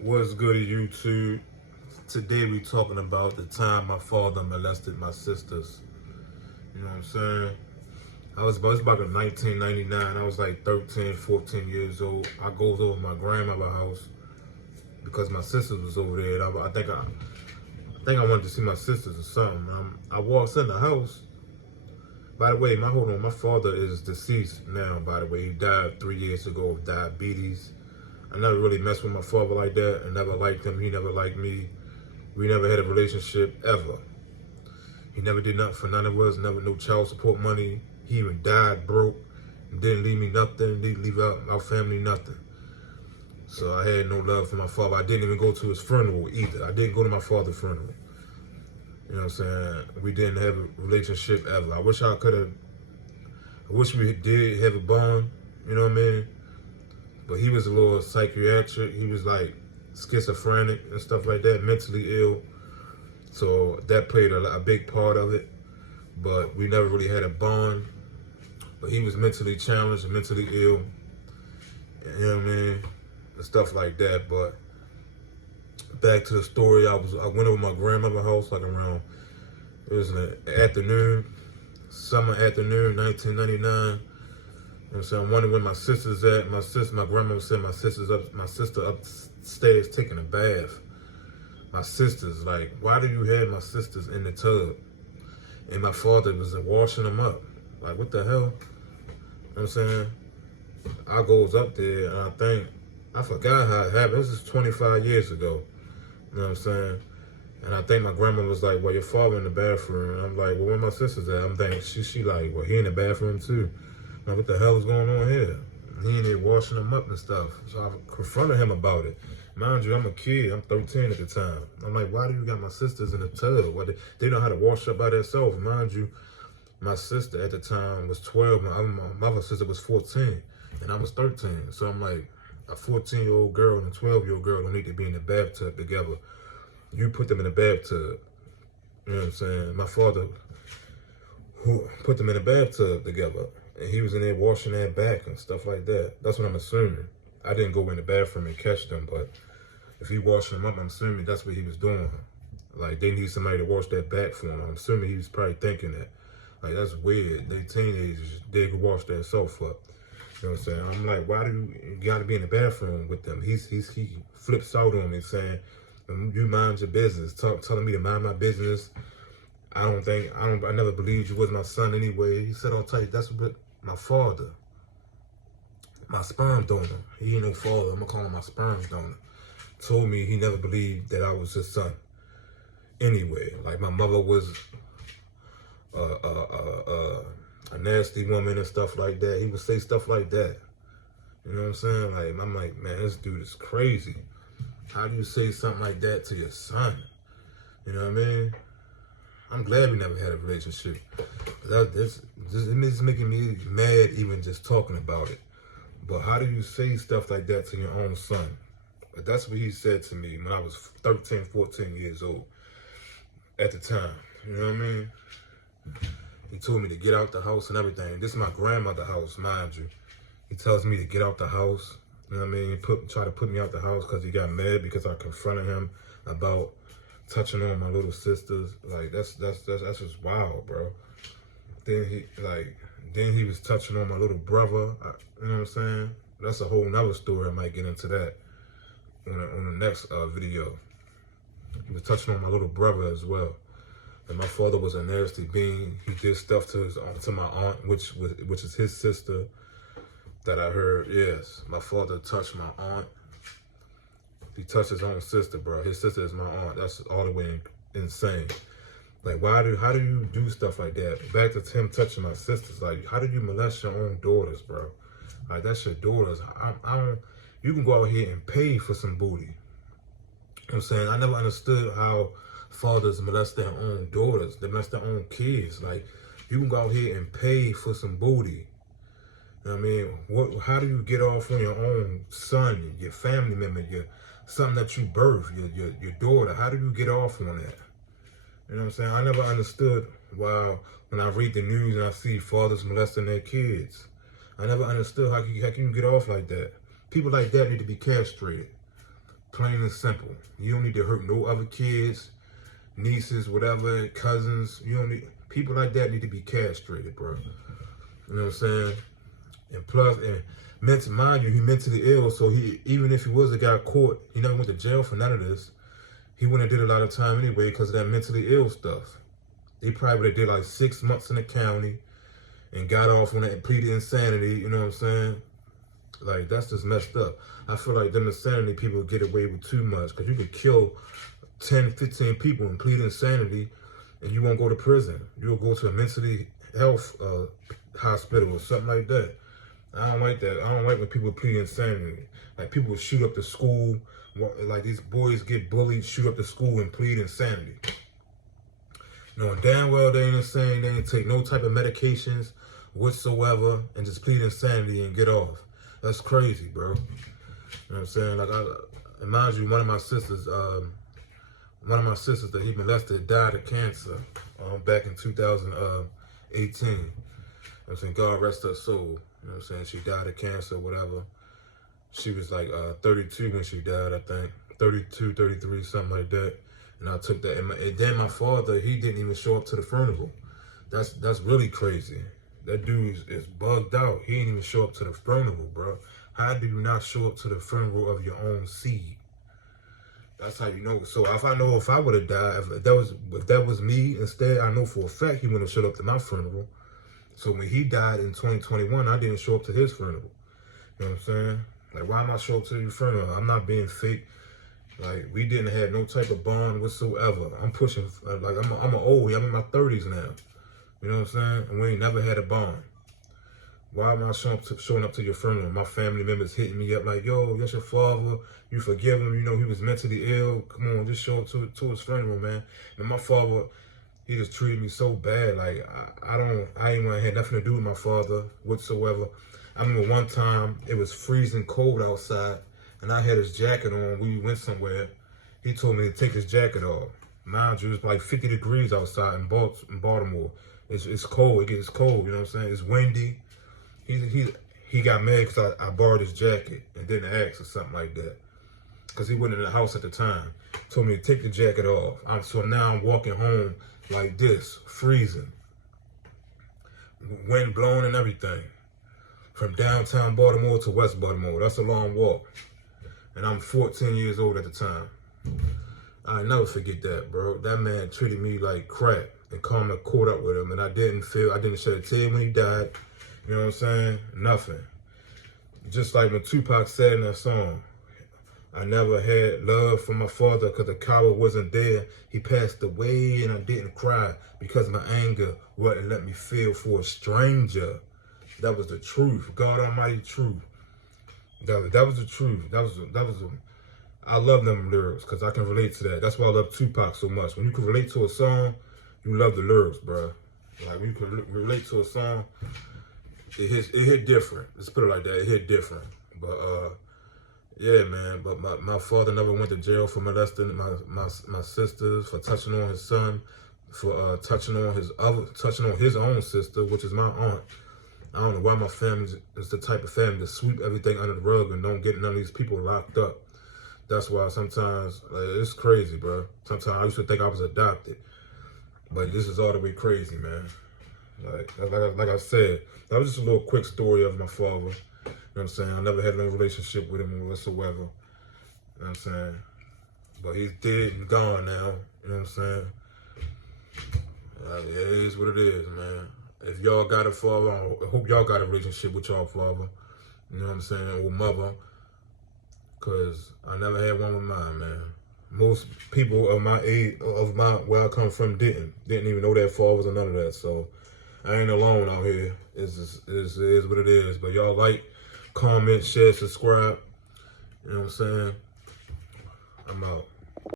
What's good at YouTube? Today we talking about the time my father molested my sisters. You know what I'm saying? It was back in 1999. I was like 13, 14 years old. I goes over to my grandmother's house because my sisters was over there. I think I wanted to see my sisters or something. I walks in the house. By the way, my father is deceased now. By the way, he died 3 years ago of diabetes. I never really messed with my father like that. I never liked him. He never liked me. We never had a relationship ever. He never did nothing for none of us. Never no child support money. He even died broke. Didn't leave me nothing. Didn't leave out our family nothing. So I had no love for my father. I didn't even go to his funeral either. I didn't go to my father's funeral. You know what I'm saying? We didn't have a relationship ever. I wish we did have a bond. You know what I mean? But he was a little psychiatric. He was like schizophrenic and stuff like that, mentally ill. So that played a big part of it. But we never really had a bond. But he was mentally challenged and mentally ill. You know what I mean? And stuff like that. But back to the story, I went over my grandmother's house like around, it was an afternoon, summer afternoon, 1999. You know what I'm saying? I wondered where my sister's at. My grandmother said my sister upstairs taking a bath. My sisters, like, why do you have my sisters in the tub? And my father was washing them up. Like, what the hell? You know what I'm saying? I goes up there and I forgot how it happened. This is 25 years ago. You know what I'm saying? And I think my grandma was like, well, your father in the bathroom. And I'm like, well, where my sisters at? I'm thinking, she like, well, he in the bathroom too. Like, what the hell is going on here? He in there washing them up and stuff. So I confronted him about it. Mind you, I'm a kid. I'm 13 at the time. I'm like, why do you got my sisters in the tub? Well, they know how to wash up by themselves. Mind you, my sister at the time was 12. My other sister was 14. And I was 13. So I'm like, a 14-year-old girl and a 12-year-old girl don't need to be in the bathtub together. You put them in the bathtub. You know what I'm saying? My father put them in the bathtub together. And he was in there washing their back and stuff like that. That's what I'm assuming. I didn't go in the bathroom and catch them, but if he washing them up, I'm assuming that's what he was doing. Like, they need somebody to wash their back for them. I'm assuming he was probably thinking that. Like, that's weird. They teenagers, they could wash their self up. You know what I'm saying? I'm like, why do you gotta be in the bathroom with them? He flips out on me saying, you mind your business. Telling me to mind my business. I never believed you was my son anyway. He said, I'll tell you, that's what my father, my sperm donor, he ain't no father, I'm gonna call him my sperm donor, told me he never believed that I was his son. Anyway, like my mother was a nasty woman and stuff like that. He would say stuff like that. You know what I'm saying? Like, I'm like, man, this dude is crazy. How do you say something like that to your son? You know what I mean? I'm glad we never had a relationship. It's making me mad even just talking about it. But how do you say stuff like that to your own son? But that's what he said to me when I was 13, 14 years old at the time. You know what I mean? He told me to get out the house and everything. This is my grandmother's house, mind you. He tells me to get out the house. You know what I mean? Try to put me out the house because he got mad because I confronted him about touching on my little sisters. Like, that's just wild, bro. Then he was touching on my little brother. You know what I'm saying? That's a whole nother story. I might get into that on the next video. He was touching on my little brother as well. And my father was a nasty being. He did stuff to my aunt, which is his sister. That I heard, yes, my father touched my aunt. He touched his own sister, bro. His sister is my aunt. That's all the way insane. Like, how do you do stuff like that? Back to him touching my sisters. Like, how do you molest your own daughters, bro? Like, that's your daughters. You can go out here and pay for some booty. You know what I'm saying? I never understood how fathers molest their own daughters. They molest their own kids. Like, you can go out here and pay for some booty. You know what I mean? How do you get off on your own son, your family member, something that you birthed, your daughter? How do you get off on that? You know what I'm saying? I never understood why when I read the news and I see fathers molesting their kids. I never understood how can you get off like that. People like that need to be castrated. Plain and simple. You don't need to hurt no other kids, nieces, whatever, cousins. You don't need, people like that need to be castrated, bro. You know what I'm saying? And plus, mind you, he mentally ill, so he, even if he was a guy caught, he never went to jail for none of this. He wouldn't have did a lot of time anyway because of that mentally ill stuff. He probably would have did like 6 months in the county and got off on that pleaded insanity, you know what I'm saying? Like, that's just messed up. I feel like them insanity people get away with too much because you could kill 10, 15 people and plead insanity and you won't go to prison. You'll go to a mentally health hospital or something like that. I don't like that. I don't like when people plead insanity. Like, people shoot up the school. Like, these boys get bullied, shoot up the school and plead insanity. Knowing damn well they ain't insane, they ain't take no type of medications whatsoever and just plead insanity and get off. That's crazy, bro. You know what I'm saying? Like, and mind you, one of my sisters that he molested died of cancer back in 2018. You know what I'm saying? God rest her soul. You know what I'm saying? She died of cancer, whatever. She was like 32 when she died, I think. 32, 33, something like that. And I took that. And then my father, he didn't even show up to the funeral. That's really crazy. That dude is bugged out. He didn't even show up to the funeral, bro. How do you not show up to the funeral of your own seed? That's how you know. So if I would have died, if that was me instead, I know for a fact he wouldn't have showed up to my funeral. So when he died in 2021, I didn't show up to his funeral. You know what I'm saying? Like, why am I show up to your funeral? I'm not being fake. Like, we didn't have no type of bond whatsoever. I'm pushing, like, I'm old. I'm in my 30s now. You know what I'm saying? And we ain't never had a bond. Why am I showing up to your funeral? My family members hitting me up like, yo, that's your father. You forgive him. You know, he was mentally ill. Come on, just show up to his funeral, man. And my father, he just treated me so bad. Like, I ain't want to have nothing to do with my father whatsoever. I remember one time, it was freezing cold outside, and I had his jacket on. We went somewhere. He told me to take his jacket off. Mind you, it's like 50 degrees outside in Baltimore. It's cold. It gets cold, you know what I'm saying? It's windy. He got mad because I borrowed his jacket and didn't ask or something like that. Because he wasn't in the house at the time. Told me to take the jacket off. So now I'm walking home like this, freezing. Wind blowing and everything. From downtown Baltimore to West Baltimore. That's a long walk. And I'm 14 years old at the time. I never forget that, bro. That man treated me like crap and karma caught up with him. And I didn't shed a tear when he died. You know what I'm saying? Nothing. Just like when Tupac said in that song, I never had love for my father because the coward wasn't there. He passed away and I didn't cry because my anger wouldn't let me feel for a stranger. That was the truth. God Almighty truth. That was the truth. I love them lyrics because I can relate to that. That's why I love Tupac so much. When you can relate to a song, you love the lyrics, bro. Like, when you can relate to a song, it hit different. Let's put it like that. It hit different. But yeah, man. But my father never went to jail for molesting my sisters, for touching on his son, for touching on his own sister, which is my aunt. I don't know why my family is the type of family to sweep everything under the rug and don't get none of these people locked up. That's why sometimes it's crazy, bro. Sometimes I used to think I was adopted, but this is all the way crazy, man. Like I said, that was just a little quick story of my father. You know what I'm saying? I never had no relationship with him whatsoever. You know what I'm saying? But he's dead and gone now. You know what I'm saying? It is what it is, man. If y'all got a father, I hope y'all got a relationship with y'all father. You know what I'm saying? Or mother. Because I never had one with mine, man. Most people of my age, where I come from, didn't even know their fathers or none of that. So I ain't alone out here. It is what it is. But y'all like, comment, share, subscribe. You know what I'm saying? I'm out.